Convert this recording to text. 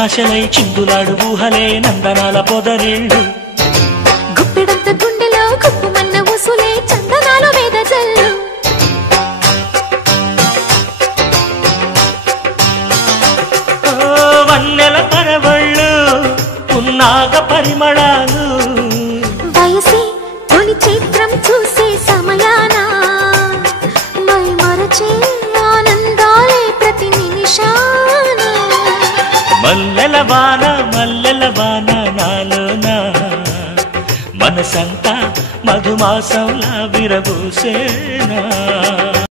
ఆశలై చిందులాడు ఊహలే నందనాల పొదరిళ్ళు గుప్పెడంత గుండెలో గుప్పుమన్న ఉసులే చందనాల వేదజల్లు వన్నెల పరవళ్ళు పున్నాగ పరిమళాలు వయసి తొలి చిత్రం చూసే సమయాన మై మరచే ఆనందాలే ప్రతి నిమిషాన మల్లెల వాన నాలోన మనసంతా మధుమాసంలా విరబూసేనా